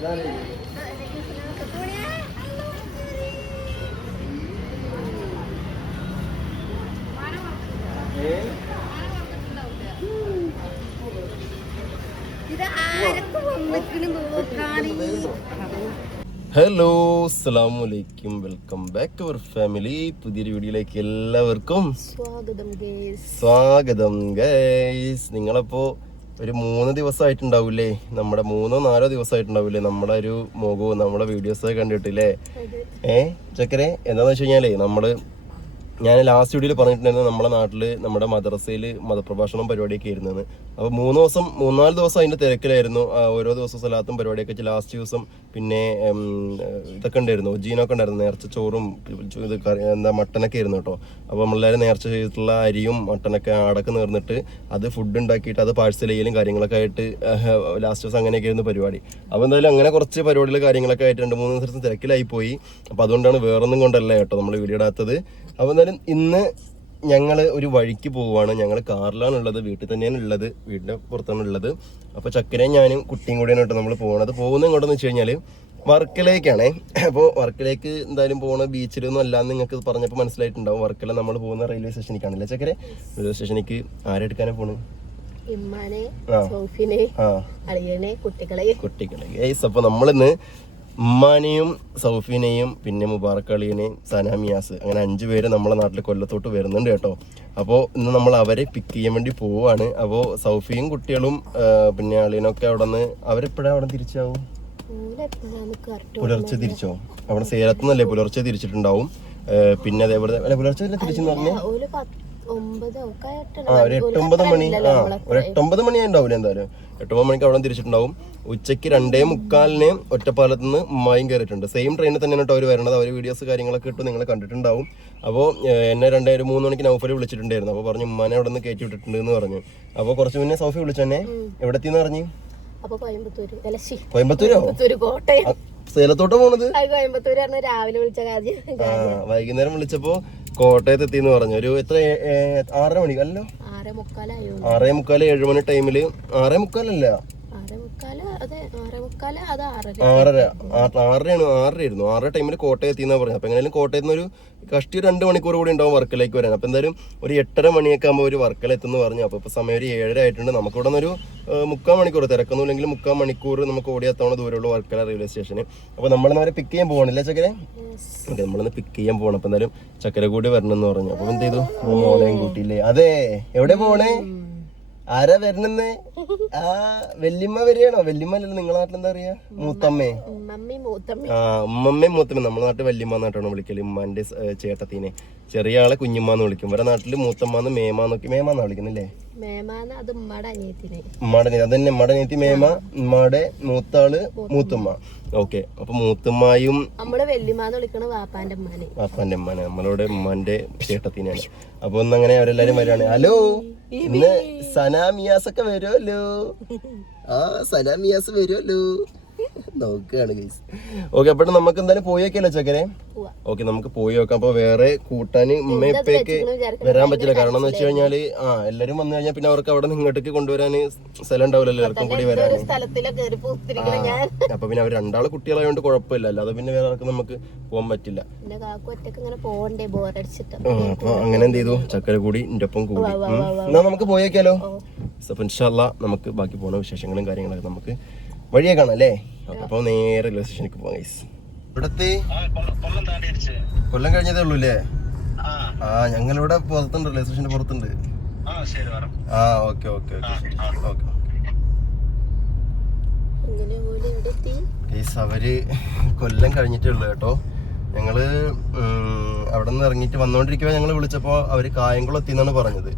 Hello അസ്സലാമു അലൈക്കും, welcome back to our family. പുതിയൊരു വീഡിയോയിലേക്ക് എല്ലാവർക്കും സ്വാഗതം ഗൈസ്. നിങ്ങളപ്പോ ഒരു 3 ദിവസമായിട്ടുണ്ടാവൂലേ, നമ്മുടെ 3-4 ദിവസമായിട്ടുണ്ടാവൂലേ നമ്മുടെ ഒരു മുഖവും നമ്മുടെ വീഡിയോസൊക്കെ കണ്ടിട്ടില്ലേ? ചക്കരെ എന്താന്ന് വെച്ച് കഴിഞ്ഞാലേ ഞാൻ ലാസ്റ്റ് വീഡിയോയിൽ പറഞ്ഞിട്ടുണ്ടായിരുന്നു നമ്മുടെ നാട്ടിൽ നമ്മുടെ മദ്രസയിൽ മതപ്രഭാഷണം പരിപാടിയൊക്കെ ആയിരുന്നത്. അപ്പോൾ 3-4 ദിവസം അതിൻ്റെ തിരക്കിലായിരുന്നു. ഓരോ ദിവസവും സലാത്തും പരിപാടിയൊക്കെ വെച്ച് ലാസ്റ്റ് ദിവസം പിന്നെ ഇതൊക്കെ ഉണ്ടായിരുന്നു, ജീനൊക്കെ ഉണ്ടായിരുന്നു, നേർച്ച ചോറും ഇത് മട്ടനൊക്കെ ആയിരുന്നു കേട്ടോ. അപ്പോൾ നമ്മളെല്ലാവരും നേർച്ച ചെയ്തിട്ടുള്ള അരിയും മട്ടനൊക്കെ ആടൊക്കെ നേർന്നിട്ട് അത് ഫുഡ് ഉണ്ടാക്കിയിട്ട് അത് പാഴ്സൽ ചെയ്യലും കാര്യങ്ങളൊക്കെ ആയിട്ട് ലാസ്റ്റ് ദിവസം അങ്ങനെയൊക്കെ ആയിരുന്നു പരിപാടി. അപ്പോൾ എന്തായാലും അങ്ങനെ കുറച്ച് പരിപാടികൾ കാര്യങ്ങളൊക്കെ ആയിട്ട് 2-3 ദിവസം തിരക്കിലായി പോയി. അപ്പോൾ അതുകൊണ്ടാണ് വേറൊന്നും കൊണ്ടല്ല കേട്ടോ നമ്മൾ വീഡിയോ ഇടാത്തത്. അപ്പോൾ എന്തായാലും ഇന്ന് ഞങ്ങൾ ഒരു വഴിക്ക് പോവുകയാണ്. ഞങ്ങൾ കാറിലാണ് ഉള്ളത്, വീട്ടിൽ തന്നെയാണ് ഉള്ളത്, വീടിൻ്റെ പുറത്താണ് ഉള്ളത്. അപ്പോൾ ചക്കരയും ഞാനും കുട്ടിയും കൂടിയാണ് കേട്ടോ നമ്മൾ പോകുന്നത്. പോകുന്നത് എങ്ങോട്ടെന്ന് വെച്ച് കഴിഞ്ഞാൽ വർക്കലേക്കാണേ. അപ്പോൾ വർക്കലേക്ക് എന്തായാലും പോകുന്ന ബീച്ചിലൊന്നും അല്ലാന്ന് നിങ്ങൾക്ക് പറഞ്ഞപ്പോൾ മനസ്സിലായിട്ടുണ്ടാവും. വർക്കല നമ്മൾ പോകുന്ന റെയിൽവേ സ്റ്റേഷനിലേക്കാണല്ലേ ചക്കരെ? റെയിൽവേ സ്റ്റേഷനിലേക്ക് ആരെടുക്കാനാണ് പോണത്? കുട്ടികളെ. അപ്പോൾ നമ്മളിന്ന് ഉമ്മാനെയും സൗഫിനെയും പിന്നെ മുബാറക് അളിയനെയും സനാമിയാസ് അങ്ങനെ 5 പേര് നമ്മളെ നാട്ടിൽ കൊല്ലത്തോട്ട് വരുന്നുണ്ട് കേട്ടോ. അപ്പോൾ ഇന്ന് നമ്മൾ അവരെ പിക്ക് ചെയ്യാൻ വേണ്ടി പോവാണ്. അപ്പോൾ സൗഫിയും കുട്ടികളും പിന്നെ അളിയനൊക്കെ അവിടെ നിന്ന് അവരെപ്പോഴാണ് അവിടെ തിരിച്ചാവും? പുലർച്ചെ തിരിച്ചോ? അവിടെ സേലത്തുനിന്നല്ലേ പുലർച്ചെ തിരിച്ചിട്ടുണ്ടാവും. പിന്നെ അതേപോലെ പുലർച്ചെ തിരിച്ചെന്ന് പറഞ്ഞാൽ ഒരു 8-9 മണി ഒരു 8-9 മണി ഉണ്ടാവില്ല. എന്തായാലും 8-9 മണിക്ക് അവിടെ തിരിച്ചിട്ടുണ്ടാവും. ഉച്ചയ്ക്ക് 2:45 ഒറ്റപ്പാലത്ത് നിന്ന് ഉമ്മായും കയറിയിട്ടുണ്ട്. സെയിം ട്രെയിനിൽ തന്നെയാണ് കേട്ടോ അവർ വരുന്നത്. അവർ വീഡിയോസ് കാര്യങ്ങളൊക്കെ ഇട്ട് നിങ്ങൾ കണ്ടിട്ടുണ്ടാവും. അപ്പോൾ എന്നെ 2-3 മണിക്ക് നൗഫൽ വിളിച്ചിട്ടുണ്ടായിരുന്നു. അപ്പോൾ പറഞ്ഞു ഉമ്മാനെ അവിടെ നിന്ന് കയറ്റി വിട്ടിട്ടുണ്ട് എന്ന് പറഞ്ഞു. അപ്പോൾ കുറച്ച് മുന്നേ സൗഫി വിളിച്ചു തന്നെ എവിടെത്തിന്ന് പറഞ്ഞു. കോയമ്പത്തൂരോ? സേലത്തോട്ട് പോണത് വൈകുന്നേരം വിളിച്ചപ്പോ കോട്ടയത്ത് എത്തിന്ന് പറഞ്ഞു. ഒരു എത്ര 6:30 മണി അല്ലോ? 6:45 7 മണി ടൈമില് 6:45 6:30 ടൈമിൽ കോട്ടയം എത്തിയെന്നാ പറഞ്ഞത്. അപ്പൊ എങ്ങനെയാലും കോട്ടയത്ത് നിന്ന് ഒരു കഷ്ടി 2 മണിക്കൂർ കൂടി ഉണ്ടാവും വർക്കലേക്ക് വരാൻ. അപ്പൊ എന്തായാലും ഒരു 8:30 മണിയൊക്കെ ആകുമ്പോൾ ഒരു വർക്കല എത്തുന്നു പറഞ്ഞു. അപ്പൊ ഇപ്പൊ സമയം ഒരു 7:30 ആയിട്ടുണ്ട്. നമുക്ക് ഇവിടെ നിന്ന് ഒരു 3/4 മണിക്കൂർ, തിരക്കൊന്നുമില്ലെങ്കിൽ 3/4 മണിക്കൂർ നമുക്ക് ഓടിയെത്താവുന്ന ദൂരമുള്ള വർക്കല റെയിൽവേ സ്റ്റേഷന്. അപ്പൊ നമ്മളിന്ന് പിക്ക് ചെയ്യാൻ പോകണില്ല ചക്കരെ? ഓക്കെ, നമ്മളിന്ന് പിക്ക് ചെയ്യാൻ പോകണം. അപ്പൊ എന്തായാലും ചക്കര കൂടി വരണം എന്ന് പറഞ്ഞു. അപ്പൊ എന്ത് ചെയ്തു? മോളെയും കൂട്ടിയില്ലേ? അതെ, എവിടെ പോണേ? ആരാ വരണെന്ന്? വല്യമ്മ വരികയാണോ? വല്യമ്മ അല്ലല്ലോ, നിങ്ങളെ നാട്ടിൽ എന്താ പറയാ? മൂത്തമ്മേ? ഉമ്മമ്മയും മൂത്തമ്മ. നമ്മുടെ നാട്ടിൽ വല്യമ്മ എന്നായിട്ടാണ് വിളിക്കല്. ഉമ്മാന്റെ ചേട്ടത്തിനെ. ചെറിയ ആളെ കുഞ്ഞുമ്മാന്ന് വിളിക്കും. ഇവരുടെ നാട്ടില് മൂത്തമ്മാന്ന് മേമാന്നാ വിളിക്കുന്നില്ലേ? ഉമ്മാടെ അതന്നെ, ഉമ്മാടെ അനിയത്തി മേമ, ഉമ്മാടെ മൂത്താള് മൂത്തുമ്മ. ഓക്കെ, അപ്പൊ മൂത്തുമ്മായും വാപ്പാന്റെ ഉമ്മാനെ, നമ്മളോട് ഉമ്മാന്റെ ചേട്ടത്തിനാണ്. അപ്പൊ ഒന്നങ്ങനെ അവരെല്ലാരും വരികയാണ്. ഹലോ, ഇന്ന് സനാമിയാസ് ഒക്കെ വരുമല്ലോ. സനാമിയാസ് വരുമല്ലോ നോക്കുകയാണ് ഗൈസ്. ഓക്കെ, അപ്പോൾ നമുക്ക് എന്തായാലും പോയി നോക്കിയല്ലോ ചക്കരെ? ഓക്കെ, നമുക്ക് പോയി നോക്കാം. അപ്പൊ വേറെ കൂട്ടാന് ഉമ്മയപ്പേക്ക് വരാൻ പറ്റില്ല. കാരണം എന്ന് വെച്ച് കഴിഞ്ഞാല് എല്ലാരും വന്നു കഴിഞ്ഞാൽ പിന്നെ അവർക്ക് അവിടെ നിന്ന് ഇങ്ങോട്ടേക്ക് കൊണ്ടുവരാൻ സ്ഥലം ഉണ്ടാവില്ലല്ലോ എല്ലാവർക്കും കൂടി വരാൻ. അപ്പൊ പിന്നെ അവർ 2 കുട്ടികളായതുകൊണ്ട് കുഴപ്പമില്ല, അല്ലാതെ പിന്നെ വേറെ ആർക്കും നമുക്ക് പോകാൻ പറ്റില്ല. അപ്പൊ അങ്ങനെ എന്ത് ചെയ്തു, ചക്കര കൂടി എന്റെ ഒപ്പം കൂടി. എന്നാ നമുക്ക് പോയി നോക്കിയാലോ? അപ്പൊ ഇൻഷാ അല്ലാഹ് നമുക്ക് ബാക്കി പോകുന്ന വിശേഷങ്ങളും കാര്യങ്ങളൊക്കെ നമുക്ക് വഴിയെ കാണാം അല്ലേ? അപ്പൊ നേരെ റെയിൽവേ സ്റ്റേഷനിലേക്ക് പോകാം ഗൈസ്. ഇവിടത്തെ കൊല്ലം കഴിഞ്ഞതേ ഉള്ളൂ അല്ലേ? ഞങ്ങളിവിടെ പുറത്തുണ്ട്, റെയിൽവേ സ്റ്റേഷന്റെ പുറത്തുണ്ട്. Okay okay okay. ഗൈസ്, അവര് കൊല്ലം കഴിഞ്ഞിട്ടേ ഉള്ളു കേട്ടോ. ഞങ്ങള് അവിടെ നിന്ന് ഇറങ്ങിയിട്ട് വന്നോണ്ടിരിക്കുമ്പോ ഞങ്ങള് വിളിച്ചപ്പോ അവര് കായംകുളം എത്തിന്നാണ് പറഞ്ഞത്.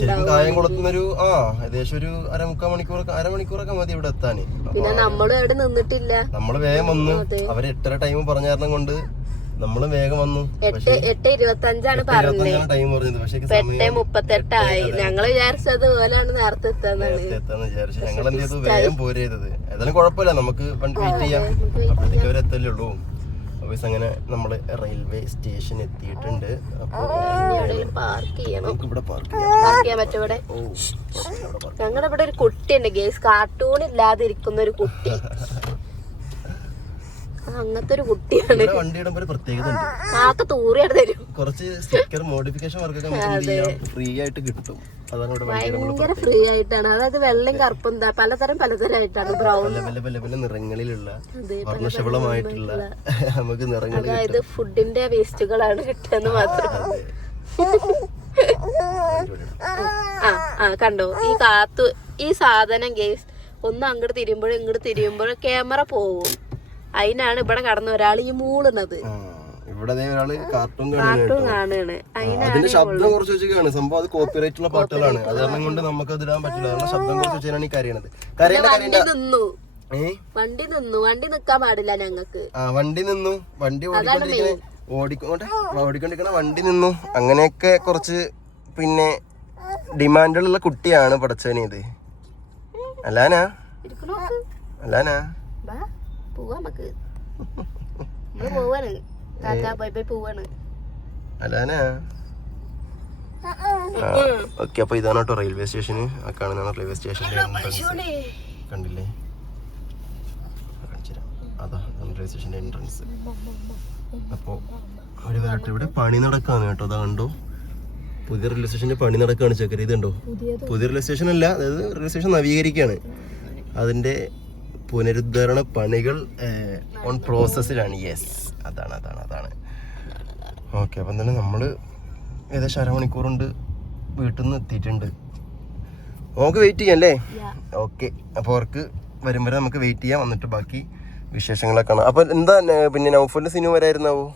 ശരിക്കും കായംകുളത്തുനിന്നൊരു ഏകദേശം ഒരു അരമണിക്കൂറൊക്കെ മതി ഇവിടെ എത്താന്. നമ്മള് വേഗം വന്നു. അവര് 8:30 ടൈം പറഞ്ഞ കാരണം കൊണ്ട് നമ്മള് വേഗം വന്നു. 8:25 ടൈം പറഞ്ഞത്. പക്ഷെ 8:38 ഞങ്ങള് വിചാരിച്ചത് നേരത്തെ എത്താന്ന് വിചാരിച്ചു. ഞങ്ങൾ എന്ത് ചെയ്തു, വേഗം പോരേതത്. ഏതായാലും കുഴപ്പമില്ല, നമുക്ക് വെയിറ്റ് ചെയ്യാം. അപ്പോഴത്തേക്ക് അവരെത്തല്ലേ ഉള്ളൂ. ഓഫീസ് അങ്ങനെ നമ്മള് റെയിൽവേ സ്റ്റേഷൻ എത്തിയിട്ടുണ്ട്. അപ്പൊ പാർക്ക് ചെയ്യണം. നമുക്ക് ഇവിടെ പാർക്ക് ചെയ്യാൻ പറ്റും ഇവിടെ. ഞങ്ങളുടെ ഇവിടെ ഒരു കുട്ടിയുണ്ട് ഗേസ്, കാർട്ടൂൺ ഇല്ലാതിരിക്കുന്ന ഒരു കുട്ടി. അങ്ങനത്തെ ഒരു കുട്ടിയാണ്. വണ്ടി ഇടുമ്പോ ഒരു പ്രത്യേകത ഉണ്ട്. കാക്ക തൂറിയാണ് തരും. കുറച്ച് സ്റ്റിക്കർ മോഡിഫിക്കേഷൻ വർക്കൊക്കെ നമുക്ക് ഫ്രീ ആയിട്ട് കിട്ടും. അതാണ് ഇവിടെ ഭയങ്കര ഫ്രീ ആയിട്ടാണ്. അതായത് വെള്ളയും കറുപ്പും പലതരമായിട്ടാണ്. ബ്രൗൺ പല നിറങ്ങളിലുള്ള വർണ്ണശബളമായിട്ടുള്ള നമുക്ക് നിറങ്ങൾ. അതായത് ഫുഡിന്റെ വേസ്റ്റുകളാണ് കിട്ടുന്നത് മാത്രം. കണ്ടോ ഈ സാധനം ഗേസ് ഒന്ന് അങ്ങോട്ട് തിരിയുമ്പോഴും ഇങ്ങോട്ട് തിരിയുമ്പോഴും ക്യാമറ പോവും. അതിനാണ് ഇവിടെ കടന്ന ഒരാൾ ഈ മൂളുന്നത്. ഇവിടെ ഒരാള് കാർട്ടൂൺ കാണുകയാണ്. അതിന്റെ ശബ്ദം കുറച്ച് വെച്ചാണ് സംഭവം. അത് കോപ്പിറൈറ്റ് ഉള്ള പാട്ടുകളാണ്. അത് കാരണം കൊണ്ട് നമുക്ക് അത് ഇടാൻ പറ്റില്ല. കാരണം ശബ്ദം കുറച്ച് വെച്ചാണ് ഈ കരയണത്. വണ്ടി നിക്കാൻ പാടില്ല ഞങ്ങക്ക്. വണ്ടി നിന്നു. വണ്ടി ഓടിക്കൊണ്ടിരിക്കണ വണ്ടി നിന്നു. അങ്ങനെയൊക്കെ കുറച്ച് പിന്നെ ഡിമാൻഡുള്ള കുട്ടിയാണ് പടച്ചവന് ഇത്. അല്ലാനാ പോവാ നമുക്ക്. പോവാണ് പോവാണ്. അല്ലാനാ ഓക്കെ. അപ്പൊ ഇതാണ് കേട്ടോ റെയിൽവേ സ്റ്റേഷന്. ആ കാണുന്നതാണ് റെയിൽവേ സ്റ്റേഷന്റെ എൻട്രൻസ്. കണ്ടില്ലേ? അതാ റെയിൽവേ സ്റ്റേഷന്റെ എൻട്രൻസ്. അപ്പൊ അവിടെ വരട്ടെ. ഇവിടെ പണി നടക്കാണ് കേട്ടോ. അതാ കണ്ടോ, പുതിയ റെയിൽവേ സ്റ്റേഷന്റെ പണി നടക്കാണ്. ചക്കര ഇതുണ്ടോ? പുതിയ റെയിൽവേ സ്റ്റേഷൻ അല്ല, അതായത് റെയിൽവേ സ്റ്റേഷൻ നവീകരിക്കുകയാണ്. അതിന്റെ പുനരുദ്ധരണ പണികൾ ഓൺ പ്രോസസ്സിലാണ്. യെസ്, അതാണ്. ഓക്കെ. അപ്പം തന്നെ നമ്മള് ഏകദേശം അരമണിക്കൂർ കൊണ്ട് വീട്ടിൽ നിന്ന് എത്തിയിട്ടുണ്ട്. നമുക്ക് വെയിറ്റ് ചെയ്യാം അല്ലേ? ഓക്കെ. അപ്പോൾ അവർക്ക് വരും വരെ നമുക്ക് വെയിറ്റ് ചെയ്യാം. വന്നിട്ട് ബാക്കി വിശേഷങ്ങളൊക്കെ കാണാം. അപ്പൊ എന്താ പിന്നെ നൗഫലിന്റെ സിനിമ വരായിരുന്നാവോ?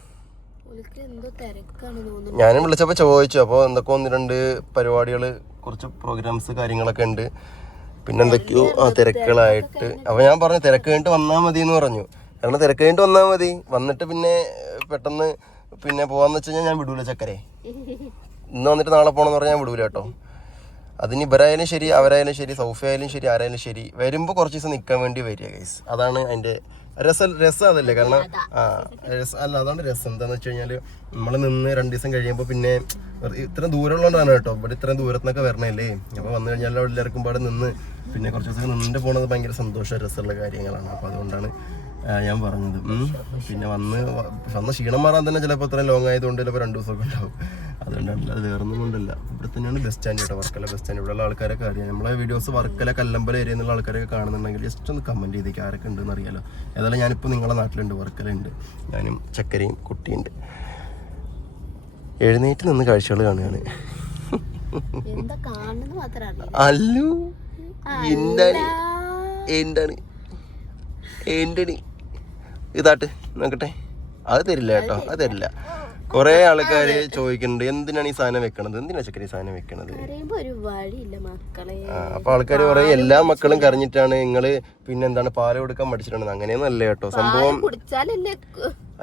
ഞാനും വിളിച്ചപ്പോ ചോദിച്ചു. അപ്പോൾ എന്തൊക്കെ 1-2 പരിപാടികള്, കുറച്ച് പ്രോഗ്രാംസ് കാര്യങ്ങളൊക്കെ ഉണ്ട്. പിന്നെ എന്തൊക്കെയോ തിരക്കുകളായിട്ട്. അപ്പൊ ഞാൻ പറഞ്ഞു തിരക്ക് കഴിഞ്ഞിട്ട് വന്നാൽ മതി എന്ന് പറഞ്ഞു. കാരണം തിരക്ക് കഴിഞ്ഞിട്ട് വന്നാൽ മതി. വന്നിട്ട് പിന്നെ പെട്ടെന്ന് പിന്നെ പോവാന്ന് വെച്ച് കഴിഞ്ഞാൽ ഞാൻ വിടൂല ചക്കരെ. ഇന്ന് വന്നിട്ട് നാളെ പോകണമെന്ന് പറഞ്ഞാൽ ഞാൻ വിടൂല കേട്ടോ. അതിന് ഇവരായാലും ശരി, അവരായാലും ശരി, സൗഫി ആയാലും ശരി, ആരായാലും ശരി, വരുമ്പോൾ കുറച്ച് ദിവസം നിൽക്കാൻ വേണ്ടി വരിക ഗൈസ്. അതാണ് അതിൻ്റെ രസം അതല്ലേ. കാരണം അതാണ് രസം. എന്താന്ന് വെച്ച് കഴിഞ്ഞാൽ നമ്മൾ നിന്ന് 2 ദിവസം കഴിയുമ്പോൾ പിന്നെ ഇത്രയും ദൂരമുള്ളതുകൊണ്ടാണ് കേട്ടോ. ഇവിടെ ഇത്രയും ദൂരത്തുനിന്നൊക്കെ വരണല്ലേ. അപ്പോൾ വന്നു കഴിഞ്ഞാൽ എല്ലാവർക്കും പാടെ നിന്ന് പിന്നെ കുറച്ച് ദിവസം നിന്നിട്ട് പോകുന്നത് ഭയങ്കര സന്തോഷം, രസമുള്ള കാര്യങ്ങളാണ്. അപ്പോൾ അതുകൊണ്ടാണ് ഞാൻ പറഞ്ഞത്. പിന്നെ വന്ന ക്ഷീണം മാറാൻ തന്നെ ചിലപ്പോൾ ഇത്രയും ലോങ് ആയതുകൊണ്ട് ചിലപ്പോൾ 2 ദിവസമൊക്കെ ഉണ്ടാവും. അതുകൊണ്ടാണ്, അത് വേറൊന്നും കൊണ്ടല്ല. ഇവിടെ തന്നെയാണ് ബസ് സ്റ്റാൻഡ് കേട്ടോ, വർക്കല ബസ് സ്റ്റാൻഡ്. ഇവിടെയുള്ള ആൾക്കാരൊക്കെ അറിയാം. നമ്മളെ വീഡിയോസ് വർക്കല, കല്ലമ്പല ഏരിയ എന്നുള്ള ആൾക്കാരൊക്കെ കാണുന്നുണ്ടെങ്കിൽ ജസ്റ്റ് ഒന്ന് കമൻറ്റ് ചെയ്തേക്ക് ആരൊക്കെ ഉണ്ടെന്ന് അറിയാലോ. ഏതായാലും ഞാനിപ്പോൾ നിങ്ങളുടെ നാട്ടിലുണ്ട്, വർക്കലുണ്ട്. ഞാനും ചക്കരയും കുട്ടിയുണ്ട്. എഴുന്നേറ്റ് നിന്ന് കാഴ്ചകൾ കാണുകയാണ്. അല്ലു എന്താണ് ഇതാട്ട് നോക്കട്ടെ. അത് തരില്ല കേട്ടോ, അത് തരില്ല. കുറെ ആൾക്കാര് ചോദിക്കുന്നുണ്ട് എന്തിനാണ് ഈ സാധനം വെക്കണത്, എന്തിനാ ചക്കര ഈ സാധനം വെക്കണത്. അപ്പൊ ആൾക്കാര് പറയും എല്ലാ മക്കളും കരഞ്ഞിട്ടാണ് നിങ്ങള് പിന്നെ എന്താണ് പാല് കൊടുക്കാൻ പഠിച്ചിട്ടാണ്. അങ്ങനെയൊന്നും അല്ല കേട്ടോ സംഭവം.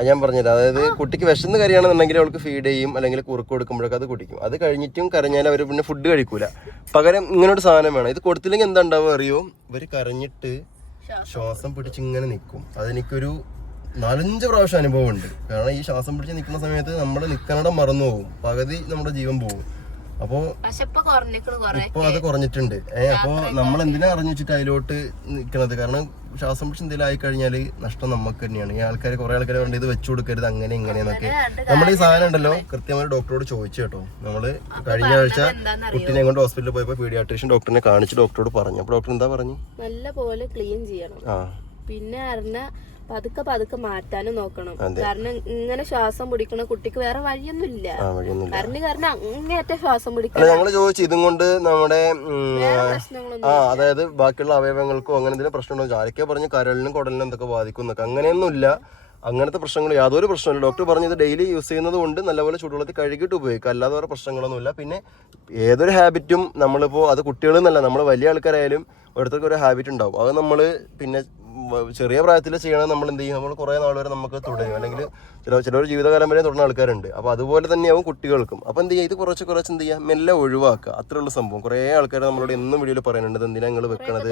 ഞാൻ പറഞ്ഞത്, അതായത് കുട്ടിക്ക് വിശന്ന് കരയാണെന്നുണ്ടെങ്കിൽ അവൾക്ക് ഫീഡ് ചെയ്യും, അല്ലെങ്കിൽ കുറുക്ക് കൊടുക്കുമ്പോഴൊക്കെ അത് കുടിക്കും. അത് കഴിഞ്ഞിട്ടും കരഞ്ഞാൽ അവർ പിന്നെ ഫുഡ് കഴിക്കൂല. പകരം ഇങ്ങനൊരു സാധനം വേണം. ഇത് കൊടുത്തില്ലെങ്കിൽ എന്താ ഉണ്ടാവുക അറിയോ? ഇവര് കരഞ്ഞിട്ട് ശ്വാസം പിടിച്ച് ഇങ്ങനെ നിൽക്കും. അതെനിക്കൊരു 4-5 പ്രാവശ്യം അനുഭവം ഉണ്ട്. കാരണം ഈ ശ്വാസം പിടിച്ച് നിൽക്കുന്ന സമയത്ത് നമ്മുടെ നിൽക്കാനിടം മറന്നു പോകും, പകുതി നമ്മുടെ ജീവൻ പോകും. അപ്പോ ഇപ്പൊ അത് കുറഞ്ഞിട്ടുണ്ട്. അപ്പൊ നമ്മൾ എന്തിനാ അറിഞ്ഞു വെച്ചിട്ട് അതിലോട്ട് നിൽക്കണത്? കാരണം ശ്വാസം പിടിച്ച് എന്തെങ്കിലും ആയി കഴിഞ്ഞാൽ നഷ്ടം നമുക്ക് തന്നെയാണ്. ഈ ആൾക്കാർ കുറെ ആൾക്കാർ പറഞ്ഞത് ഇത് വെച്ചു കൊടുക്കരുത് അങ്ങനെ ഇങ്ങനെയെന്നൊക്കെ. നമ്മുടെ ഈ സാധനം ഉണ്ടല്ലോ കൃത്യമായി ഡോക്ടറോട് ചോദിച്ചു കേട്ടോ. നമ്മള് കഴിഞ്ഞ ആഴ്ച കുട്ടീനെ കൊണ്ട് ഹോസ്പിറ്റലിൽ പോയപ്പോ പീഡിയാട്രീഷ്യൻ ഡോക്ടറിനെ കാണിച്ച് ഡോക്ടറോട് പറഞ്ഞു. അപ്പൊ ഡോക്ടർ എന്താ പറഞ്ഞു? നല്ല പോലെ ക്ലീൻ ചെയ്യണം, പിന്നെ പതുക്കെ മാറ്റാനും നോക്കണം. കാരണം ഇങ്ങനെ ശ്വാസം പിടിക്കണ കുട്ടിക്ക് വേറെ വഴിയൊന്നുമില്ല. കാരണം അങ്ങേറ്റ ശ്വാസം പിടിക്കണം. ഞങ്ങള് ചോദിച്ചു ഇതും കൊണ്ട് നമ്മുടെ അതായത് ബാക്കിയുള്ള അവയവങ്ങൾക്കോ അങ്ങനെ എന്തെങ്കിലും പ്രശ്നമുണ്ടോ? ആരൊക്കെ പറഞ്ഞു കരളിനും കുടലിനും എന്തൊക്കെ ബാധിക്കും എന്നൊക്കെ. അങ്ങനെയൊന്നുമില്ല, അങ്ങനത്തെ പ്രശ്നങ്ങൾ യാതൊരു പ്രശ്നമില്ല. ഡോക്ടർ പറഞ്ഞത് ഡെയിലി യൂസ് ചെയ്യുന്നത് കൊണ്ട് നല്ലപോലെ ചൂടുവെള്ളത്തിൽ കഴുകിയിട്ട് ഉപയോഗിക്കുക, അല്ലാതെ വേറെ പ്രശ്നങ്ങളൊന്നുമില്ല. പിന്നെ ഏതൊരു ഹാബിറ്റും നമ്മളിപ്പോൾ അത് കുട്ടികളെന്നല്ല, നമ്മൾ വലിയ ആൾക്കാരായാലും ഓരോരുത്തർക്ക് ഒരു ഹാബിറ്റ് ഉണ്ടാവും. അത് നമ്മൾ പിന്നെ ചെറിയ പ്രായത്തിൽ ചെയ്യണത് നമ്മൾ എന്ത് ചെയ്യും? നമ്മൾ കുറേ നാൾ വരെ നമുക്ക് തുടരും, അല്ലെങ്കിൽ ചിലർ ജീവിതകാലം വരെ തുടരുന്ന ആൾക്കാരുണ്ട്. അപ്പോൾ അതുപോലെ തന്നെയാവും കുട്ടികൾക്കും. അപ്പോൾ എന്ത് ചെയ്യുക? ഇത് കുറച്ച് എന്ത് ചെയ്യുക? മെല്ലെ ഒഴിവാക്കുക, അത്രയുള്ള സംഭവം. കുറേ ആൾക്കാർ നമ്മളോട് എന്നും വീഡിയോയിൽ പറയുന്നുണ്ട് എന്തിനാ നിങ്ങൾ വെക്കണത്,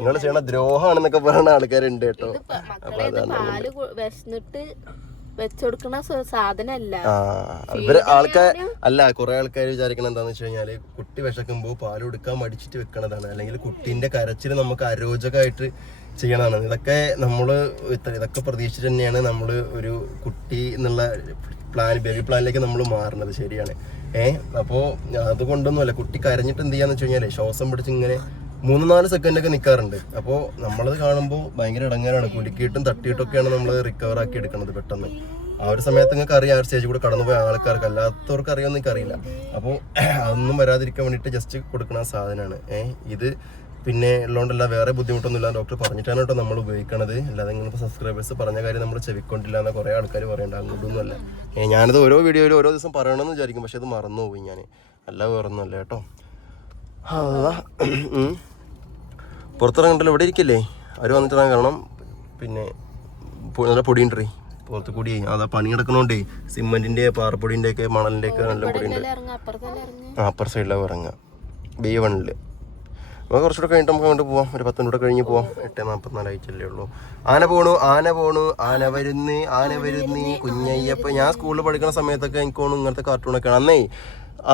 നിങ്ങൾ ചെയ്യണ ദ്രോഹമാണെന്നൊക്കെ പറയുന്ന ആൾക്കാരുണ്ട് കേട്ടോ. അപ്പോൾ അതാണ് വെച്ചുകൊടുക്കണ സാധനല്ല. ഇവര് കുറെ ആൾക്കാർ വിചാരിക്കണം എന്താന്ന് വെച്ച് കഴിഞ്ഞാല് കുട്ടി വിശക്കുമ്പോ പാല് കൊടുക്കാൻ മടിച്ചിട്ട് വെക്കണതാണ്, അല്ലെങ്കിൽ കുട്ടീന്റെ കരച്ചില് നമുക്ക് അരോചകമായിട്ട് ചെയ്യണതാണ്. ഇതൊക്കെ പ്രതീക്ഷിച്ചിട്ട് തന്നെയാണ് നമ്മള് ഒരു കുട്ടി എന്നുള്ള ബേബി പ്ലാനിലേക്ക് നമ്മൾ മാറുന്നത്. ശരിയാണ്. അപ്പോ അതുകൊണ്ടൊന്നുമല്ല, കുട്ടി കരഞ്ഞിട്ട് എന്ത് ചെയ്യാന്ന് വെച്ച് കഴിഞ്ഞാല് ശ്വാസം പിടിച്ച് ഇങ്ങനെ 3-4 സെക്കൻഡൊക്കെ നിൽക്കാറുണ്ട്. അപ്പോൾ നമ്മളത് കാണുമ്പോൾ ഭയങ്കര ഇടങ്ങാറാണ്. കുലുക്കിയിട്ടും തട്ടിയിട്ടൊക്കെയാണ് നമ്മൾ റിക്കവർ ആക്കി എടുക്കുന്നത് പെട്ടെന്ന്. ആ ഒരു സമയത്ത് നിങ്ങൾക്ക് അറിയാം, ആ ഒരു സ്റ്റേജ് കൂടെ കടന്നുപോയ ആൾക്കാർക്ക്, അല്ലാത്തവർക്ക് അറിയാമെന്ന് എനിക്കറിയില്ല. അപ്പോൾ അതൊന്നും വരാതിരിക്കാൻ വേണ്ടിയിട്ട് ജസ്റ്റ് കൊടുക്കുന്ന സാധനമാണ്. ഇത് പിന്നെ ഉള്ളതുകൊണ്ടല്ല, വേറെ ബുദ്ധിമുട്ടൊന്നുമില്ല, ഡോക്ടർ പറഞ്ഞിട്ടാണ് കേട്ടോ നമ്മൾ ഉപയോഗിക്കണത്. അല്ലാതെ ഇങ്ങനെ സബ്സ്ക്രൈബേഴ്സ് പറഞ്ഞ കാര്യം നമ്മൾ ചെവിക്കൊണ്ടില്ല എന്ന് കുറേ ആൾക്കാർ പറയണ്ട. അങ്ങോട്ടൊന്നുമല്ല. ഞാനത് ഓരോ വീഡിയോയിലും ഓരോ ദിവസം പറയണമെന്ന് വിചാരിക്കും, പക്ഷെ അത് മറന്നുപോയി ഞാൻ. അല്ല വേറൊന്നുമല്ല കേട്ടോ. പുറത്തിറങ്ങണ്ടല്ലോ, ഇവിടെ ഇരിക്കല്ലേ അവർ വന്നിട്ടിറങ്ങാൻ. കാരണം പിന്നെ നല്ല പൊടിയുണ്ടേ പുറത്ത് കൂടി. അതാ പണി കിടക്കണോണ്ടേ സിമെന്റിന്റെ പാറപ്പൊടിന്റെ ഒക്കെ മണലിന്റെ ഒക്കെ നല്ല പൊടിയുണ്ട്. അപ്പുറ സൈഡിലാണ് ഇറങ്ങുക B1. നമുക്ക് കുറച്ചുകൂടെ കഴിഞ്ഞിട്ട് നമുക്ക് അങ്ങോട്ട് പോവാം. ഒരു 10 മിനിറ്റ് കഴിഞ്ഞ് പോവാം. 8:44 ആയിട്ടല്ലേ ഉള്ളൂ. ആന പോണു ആന വരുന്ന് കുഞ്ഞയ്യപ്പ. ഞാൻ സ്കൂളിൽ പഠിക്കുന്ന സമയത്തൊക്കെ എനിക്ക് തോന്നുന്നു ഇങ്ങനത്തെ കാർട്ടൂണൊക്കെ അന്നേ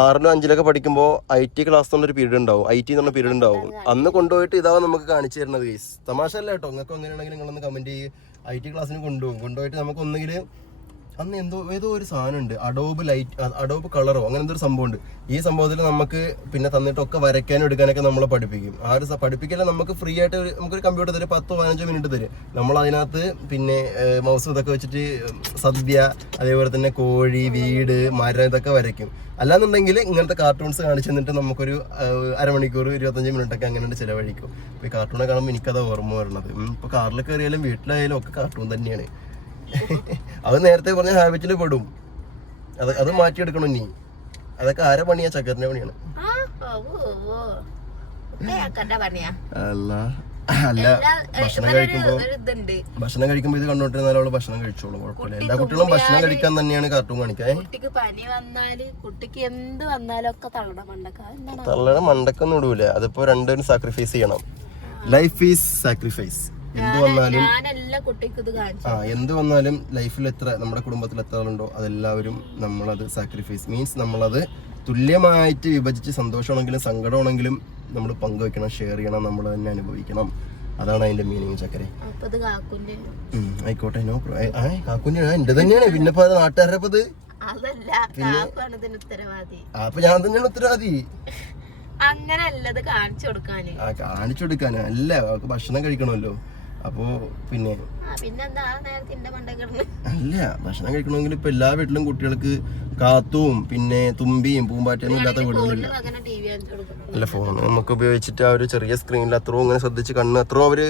6ലും 5ലൊക്കെ പഠിക്കുമ്പോൾ IT ക്ലാസ് എന്നൊരു പീരീഡ് ഉണ്ടാവും, IT എന്ന് പീരീഡ് ഉണ്ടാവും. അന്ന് കൊണ്ടുപോയിട്ട് ഇതാവും നമുക്ക് കാണിച്ചു തരുന്നത്. ഗൈസ് തമാശ അല്ല കേട്ടോ. നിങ്ങൾക്ക് അങ്ങനെയാണെങ്കിൽ നിങ്ങളൊന്ന് കമന്റ് ചെയ്യും. IT ക്ലാസ്സിന് കൊണ്ടുപോയിട്ട് നമുക്ക് ഒന്നുകിൽ അന്ന് ഏതോ ഒരു സാധനം ഉണ്ട്, അഡോബ് കളറോ അങ്ങനെ എന്തൊരു സംഭവം ഉണ്ട്. ഈ സംഭവത്തിൽ നമുക്ക് പിന്നെ തന്നിട്ടൊക്കെ വരയ്ക്കാനും എടുക്കാനൊക്കെ നമ്മളെ പഠിപ്പിക്കും. ആ ഒരു പഠിപ്പിക്കല നമുക്ക് ഫ്രീ ആയിട്ട് നമുക്കൊരു കമ്പ്യൂട്ടർ തരും, 10-15 മിനിറ്റ് തരും. നമ്മൾ അതിനകത്ത് പിന്നെ മൗസ് ഇതൊക്കെ വെച്ചിട്ട് സദ്യ, അതേപോലെ തന്നെ കോഴി, വീട്, മരം ഇതൊക്കെ വരയ്ക്കും. അല്ലാന്നുണ്ടെങ്കിൽ ഇങ്ങനത്തെ കാർട്ടൂൺസ് കാണിച്ചു തന്നിട്ട് നമുക്കൊരു അരമണിക്കൂർ 25 മിനിറ്റൊക്കെ അങ്ങനെ ചിലവഴിക്കും. ഇപ്പോൾ ഈ കാർട്ടൂണെ കാണുമ്പോൾ എനിക്കത് ഓർമ്മ വരുന്നത്. ഇപ്പോൾ കാറിൽ കയറിയാലും വീട്ടിലായാലും ഒക്കെ കാർട്ടൂൺ തന്നെയാണ്. അത് നേരത്തെ പറഞ്ഞ ഹാബിറ്റിൽ പെടും. അത് മാറ്റിയെടുക്കണം ഇനി. അതൊക്കെ ആരെ പണിയാ? ചക്കറിന്റെ പണിയാണ്. അല്ല ഭക്ഷണം കഴിക്കുമ്പോ ഇത് കണ്ടോണ്ടിരുന്നാലും അവള് ഭക്ഷണം കഴിച്ചോളൂ, കുഴപ്പമില്ല. എല്ലാ കുട്ടികളും ഭക്ഷണം കഴിക്കാൻ തന്നെയാണ് കാർട്ടൂൺ കാണിക്കാൻ. തള്ളയുടെ മണ്ടക്കൊന്നും ഇടൂല. അതിപ്പോ രണ്ടുപേരും സാക്രിഫൈസ് ചെയ്യണം. Life is sacrifice. എന്ത് വന്നാലും ലൈഫിൽ നമ്മുടെ കുടുംബത്തിൽ എത്ര ആളുണ്ടോ അതെല്ലാവരും നമ്മളത് സാക്രിഫൈസ് മീൻസ് നമ്മളത് തുല്യമായിട്ട് വിഭജിച്ച് സന്തോഷമാണെങ്കിലും സങ്കടമാണെങ്കിലും നമ്മൾ പങ്കുവെക്കണം, ഷെയർ ചെയ്യണം, നമ്മൾ തന്നെ അനുഭവിക്കണം. അതാണ് അതിന്റെ മീനിങ്. ചക്കരെ ആയിക്കോട്ടെ. കാക്കുന്റെ എന്റെ തന്നെയാണ്. പിന്നെ നാട്ടുകാരുടെ അപ്പൊ ഞാൻ തന്നെയാണ് ഉത്തരവാദി. കാണിച്ചു കൊടുക്കാന് അല്ല, അവർക്ക് ഭക്ഷണം കഴിക്കണമല്ലോ. അപ്പോ പിന്നെ അല്ല, ഭക്ഷണം കഴിക്കണമെങ്കിൽ ഇപ്പൊ എല്ലാ വീട്ടിലും കുട്ടികൾക്ക് കാത്തും പിന്നെ തുമ്പിയും പൂമ്പാറ്റൊന്നും ഇല്ലാത്ത വീടുകളില്ല. അല്ല, ഫോൺ നമുക്ക് ഉപയോഗിച്ചിട്ട് ആ ഒരു ചെറിയ സ്ക്രീനിൽ അത്രയും ഇങ്ങനെ ശ്രദ്ധിച്ച് കണ്ണ് അത്രയും അവര്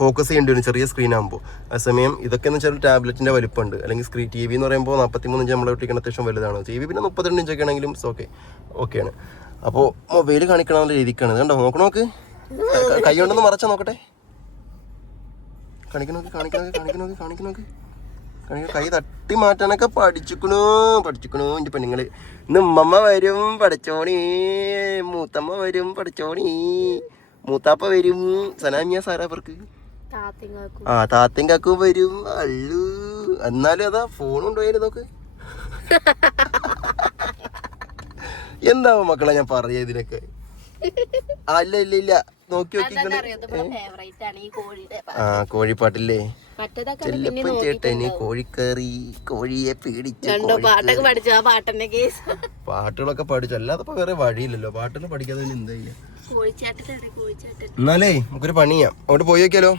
ഫോക്കസ് ചെയ്യേണ്ടി വരും ചെറിയ സ്ക്രീൻ ആകുമ്പോൾ. അതേസമയം ഇതൊക്കെ എന്ന് വെച്ചാൽ ടാബ്ലറ്റിന്റെ വലിപ്പമുണ്ട്. അല്ലെങ്കിൽ സ്ക്രീൻ TV എന്ന് പറയുമ്പോൾ 43 ഇഞ്ച് നമ്മളെ ഒട്ടിക്കുന്ന അത്യാവശ്യം വലുതാണ്. TV പിന്നെ 32 ഇഞ്ചൊക്കെ ആണെങ്കിലും ഓക്കെയാണ്. അപ്പോൾ മൊബൈൽ കാണിക്കണമെന്ന രീതിക്കാണ്. കണ്ടോ, നോക്ക് കൈ കൊണ്ടൊന്ന് മറച്ചാ നോക്കട്ടെ. കാണിക്കണോക്ക് കൈ തട്ടി മാറ്റാനൊക്കെ പഠിച്ചിക്കണു എന്റെ പെണ്ണുങ്ങള്. ഇന്ന് ഉമ്മമ്മ വരും പഠിച്ചോണി, മൂത്തമ്മ വരും പഠിച്ചോണി, മൂത്താപ്പ വരും, സനാമിയ സാറാപ്പർക്ക് താത്തയും കാക്കും വരും. അള്ളു എന്നാലും അതാ ഫോൺ കൊണ്ടുപോയാലും നോക്ക്. എന്താവും മക്കളെ ഞാൻ പറയാ ഇതിനൊക്കെ. ഇല്ല നോക്കി കോഴിപ്പാട്ടില്ലേ, ചെല്ലപ്പൻ ചേട്ടന് കോഴിക്കറി, കോഴിയെ പിടിച്ചു. പാട്ടുകളൊക്കെ പഠിച്ചു, അല്ലാതെ വേറെ വഴിയില്ലല്ലോ. പാട്ടുകൾ പഠിക്കാതെ എന്താ ചെയ്യാ? എന്നാലേ നമുക്കൊരു പണി ചെയ്യാം, അങ്ങോട്ട് പോയി നോക്കിയാലോ.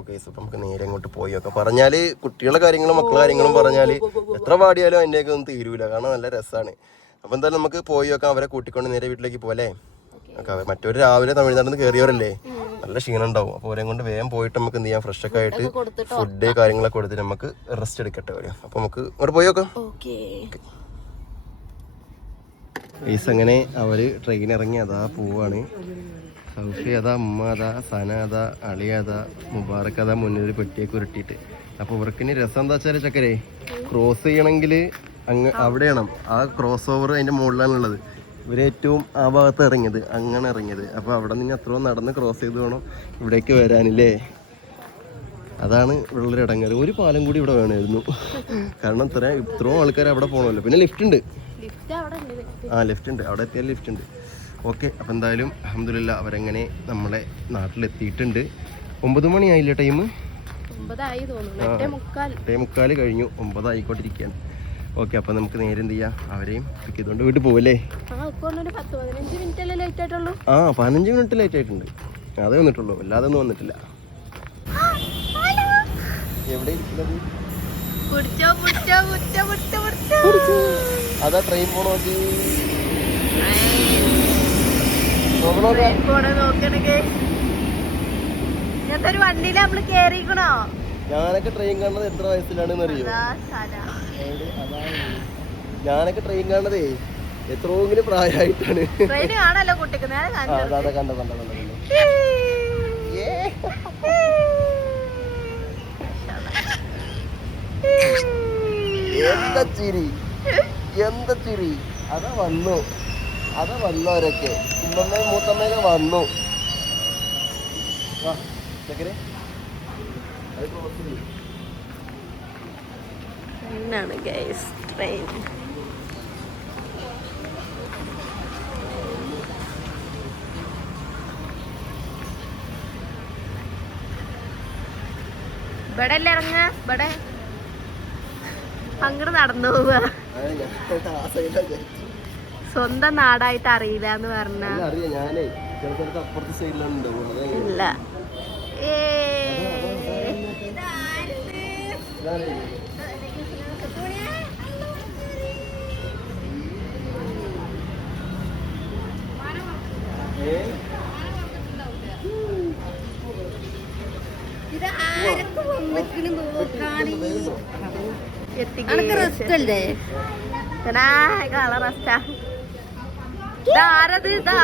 ഓക്കെ, അപ്പൊ നമുക്ക് നേരെ അങ്ങോട്ട് പോയി നോക്കാം. പറഞ്ഞാല് കുട്ടികളുടെ കാര്യങ്ങളും മക്കളുടെ കാര്യങ്ങളും പറഞ്ഞാല് എത്ര പാടിയാലും അതിൻ്റെയൊക്കെ ഒന്നും തീരൂല. കാരണം നല്ല രസമാണ്. അപ്പൊ എന്തായാലും നമുക്ക് പോയി നോക്കാം. അവരെ കൂട്ടിക്കൊണ്ട് നേരെ വീട്ടിലേക്ക് പോലെ. മറ്റൊരു രാവിലെ തമിഴ്നാട്ടിൽ നിന്ന് കയറിയവരല്ലേ, നല്ല ക്ഷീണം ഉണ്ടാവും. അപ്പോൾ അവരെ കൊണ്ട് വേഗം പോയിട്ട് നമുക്ക് എന്ത് ചെയ്യാം, ഫ്രഷ് ഒക്കെ ആയിട്ട് ഫുഡ് കാര്യങ്ങളൊക്കെ കൊടുത്തിട്ട് നമുക്ക് റെസ്റ്റ് എടുക്കട്ടെ വരും. അപ്പൊ നമുക്ക് അങ്ങോട്ട് പോയി നോക്കാം. അങ്ങനെ അവര് ട്രെയിൻ ഇറങ്ങി അതാ പോവാണ്. സൗഫി അതാ, അമ്മ അതാ, സന അതാ, അളി അതാ, മുബാറക്ക് അതാ മുന്നിൽ പെട്ടിയൊക്കെ ഉരുട്ടിയിട്ട്. അപ്പൊ ഇവർക്കിനി രസം എന്താ വെച്ചാല് ചക്കരെ, ക്രോസ് ചെയ്യണമെങ്കിൽ അങ്ങ് അവിടെയാണ് ആ ക്രോസ് ഓവർ അതിന്റെ മുകളിലാണുള്ളത്. ഇവരേറ്റവും ആ ഭാഗത്ത് ഇറങ്ങിയത്, അങ്ങനെ ഇറങ്ങിയത്. അപ്പോൾ അവിടെ നിന്ന് അത്രയും നടന്ന് ക്രോസ് ചെയ്ത് വേണം ഇവിടേക്ക് വരാനില്ലേ. അതാണ് ഉള്ളൊരു ഇടങ്ങറ്. ഒരു പാലം കൂടി ഇവിടെ വേണമായിരുന്നു. കാരണം ഇത്രയും ആൾക്കാർ അവിടെ പോകണമല്ലോ. പിന്നെ ലിഫ്റ്റ് ഉണ്ട്. ആ ലിഫ്റ്റ് ഉണ്ട്, അവിടെ എത്തിയാൽ ലിഫ്റ്റ് ഉണ്ട്. ഓക്കെ, അപ്പം എന്തായാലും അൽഹംദുലില്ലാ അവരങ്ങനെ നമ്മളെ നാട്ടിലെത്തിയിട്ടുണ്ട്. 9 മണിയായില്ലേ ടൈം? 8:45 കഴിഞ്ഞു. 9 ആയിക്കോട്ടിരിക്കുകയാണ്. ഓക്കെ, അപ്പം നമുക്ക് നേരെ എന്ത് ചെയ്യാം, അവരെയും പിക്ക് ചെയ്തുകൊണ്ട് വീട്ടിൽ പോവല്ലേ? ആ 15 മിനിറ്റ് ലേറ്റ് ആയിട്ടുണ്ട്. അതേ വന്നിട്ടുള്ളൂ, അല്ലാതെ ഒന്നും വന്നിട്ടില്ല. എവിടെ ഇരിക്കുന്നത്? അതാ ട്രെയിൻ പോണോ? ഇങ്ങനത്തെ ഒരു വണ്ടിയില് നമ്മള് കേറിക്കണോ? ഞാനൊക്കെ ട്രെയിൻ കാണുന്നത് എത്ര വയസ്സിലാണെന്ന് അറിയോ? ഞാനൊക്കെ ട്രെയിൻ കാണുന്നതേ എത്രയെങ്കിലും പ്രായമായിട്ടാണ്. ട്രെയിൻ കാണല്ലോ കുട്ടിക്ക്. എന്താ ചിരി! അതാ വന്നു അവരൊക്കെ. ഉമ്മമ്മയും മൂത്തമ്മയൊക്കെ വന്നു. ട്രെയിൻ ഇവിടെ അല്ലേ ഇറങ്ങ? ഇവിടെ അങ്ങോട്ട് നടന്നു പോവുക. സ്വന്തം നാടായിട്ട് അറിയില്ല എന്ന് പറഞ്ഞ ഇല്ല.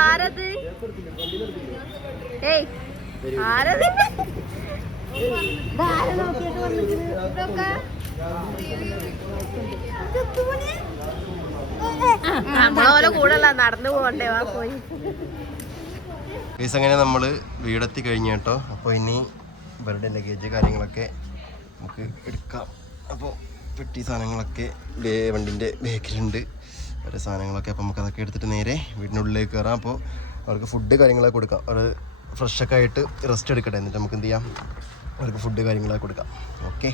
ആരത്? ഏയ് ആരത്? നമ്മളോലെ കൂടെല്ല നടന്നു പോകണ്ടേ? വാ പോയി. അങ്ങനെ നമ്മള് വീടെത്തി കഴിഞ്ഞ കേട്ടോ. അപ്പോൾ ഇനി ഇവരുടെ ലഗേജ് കാര്യങ്ങളൊക്കെ നമുക്ക് എടുക്കാം. അപ്പോൾ പെട്ടി സാധനങ്ങളൊക്കെ വണ്ടിൻ്റെ ബേക്കിലുണ്ട്. ഓരോ സാധനങ്ങളൊക്കെ. അപ്പോൾ നമുക്ക് അതൊക്കെ എടുത്തിട്ട് നേരെ വീടിനുള്ളിലേക്ക് കയറാം. അപ്പോൾ അവർക്ക് ഫുഡ് കാര്യങ്ങളൊക്കെ കൊടുക്കാം. അവർ ഫ്രഷൊക്കെ ആയിട്ട് റെസ്റ്റ് എടുക്കട്ടെ. എന്നിട്ട് നമുക്ക് എന്ത് ചെയ്യാം, അവർക്ക് ഫുഡ് കാര്യങ്ങളൊക്കെ കൊടുക്കാം. ഓക്കെ,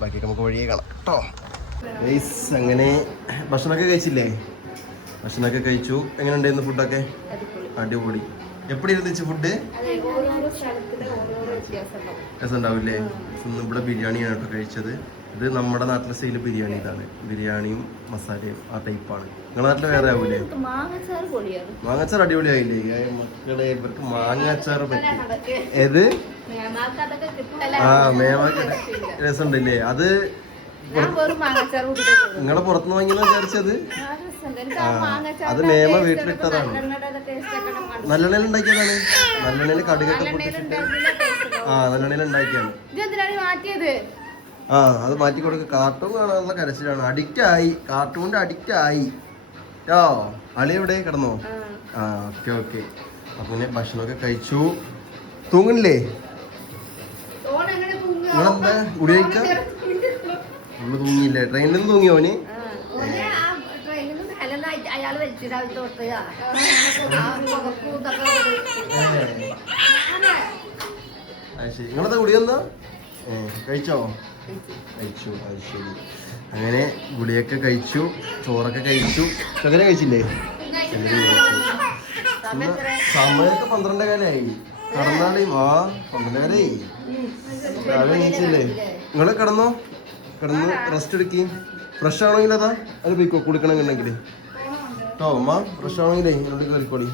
ബാക്കിയൊക്കെ നമുക്ക് വഴിയേ കാണാം കേട്ടോ. ഗൈസ്, അങ്ങനെ ഭക്ഷണമൊക്കെ കഴിച്ചില്ലേ? ഭക്ഷണമൊക്കെ കഴിച്ചു. എങ്ങനെ ഉണ്ടായിരുന്നു ഫുഡൊക്കെ? അടിപൊളി. എപ്പടി ഇരുന്നിച്ച് ഫുഡ്? രസം ഉണ്ടാവില്ലേ? ഇവിടെ ബിരിയാണിയാണ് കേട്ടോ കഴിച്ചത്. ഇത് നമ്മുടെ നാട്ടിലെ സ്റ്റൈല് ബിരിയാണി. ഇതാണ് ബിരിയാണിയും മസാലയും ആ ടൈപ്പാണ്. നിങ്ങളുടെ നാട്ടിൽ വേറെ ആവൂലേ? മാങ്ങാച്ചാർ അടിപൊളിയായില്ലേ മക്കളെ? ഇവർക്ക് മാങ്ങാച്ചാറ് പറ്റി. ഏത്? ആ മേമാക്ക് രസമുണ്ടല്ലേ? അത് നിങ്ങളെ പുറത്തുനിന്ന് വാങ്ങിയെന്ന് വിചാരിച്ചത്? അത് മേമ വീട്ടിലിട്ടതാണ്. നല്ലെണ്ണയിൽ ഉണ്ടാക്കിയതാണ്. നല്ലെണ്ണയിൽ കടുകൊക്കെ പൊട്ടിച്ചിട്ട് നല്ലെണ്ണയിൽ ഉണ്ടാക്കിയാണ്. അത് മാറ്റി കൊടുക്ക. കാർട്ടൂൺ കാണാനുള്ള കരച്ചിലാണ്. കാർട്ടൂണിന്റെ അഡിക്റ്റ് ആയി ട്ടോ. അളി എവിടെ കിടന്നോ? ഓക്കെ. അപ്പൊ പിന്നെ ഭക്ഷണമൊക്കെ കഴിച്ചു. തൂങ്ങണില്ലേ? നിങ്ങളെന്താ ഗുടി കഴിക്ക? നമ്മള് തൂങ്ങിയില്ലേ? ട്രെയിനിൽ തൂങ്ങിയോന്? ശരി. നിങ്ങളെന്താ ഗുടി എന്താ കഴിച്ചോ? കഴിച്ചു. അത് ശരി. അങ്ങനെ ഗുളിയൊക്കെ കഴിച്ചു, ചോറൊക്കെ കഴിച്ചു. ചകര കഴിച്ചില്ലേ? സമയമൊക്കെ 12 കാലായി. കടന്നാളെയും 12 കാലായി. രാവിലെ കഴിച്ചില്ലേ? നിങ്ങള് കിടന്ന് റെസ്റ്റ് എടുക്കുകയും ഫ്രഷ് ആണെങ്കിൽ അതാ അത് പോയിക്കോ കുളിക്കണമെന്നുണ്ടെങ്കിൽ കേട്ടോ. അമ്മ ഫ്രഷ് ആണെങ്കിലേ എന്നോട് കയറിക്കോളി.